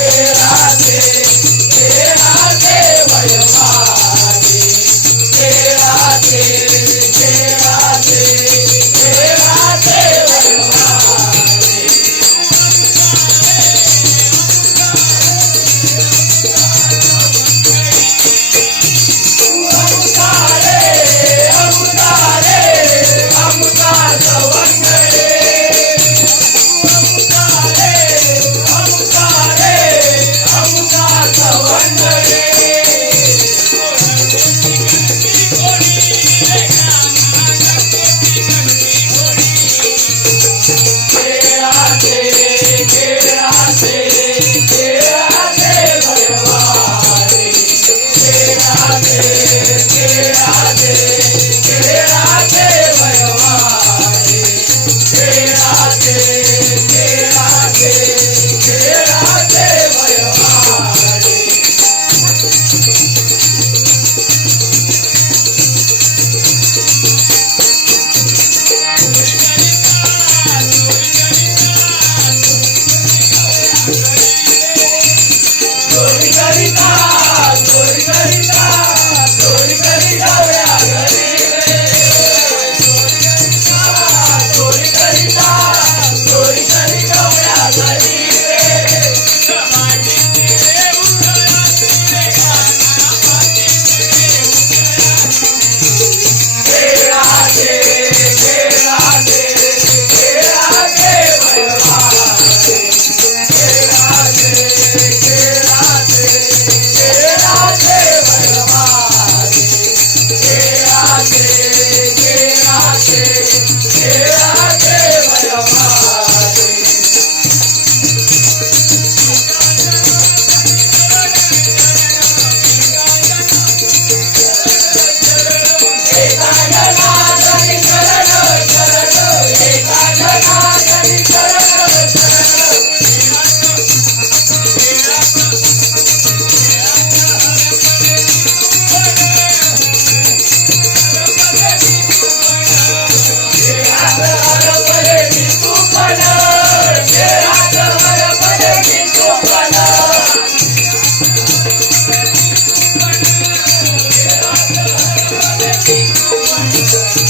Yeah. hace? ¿Qué hace? Yeah. Thank you.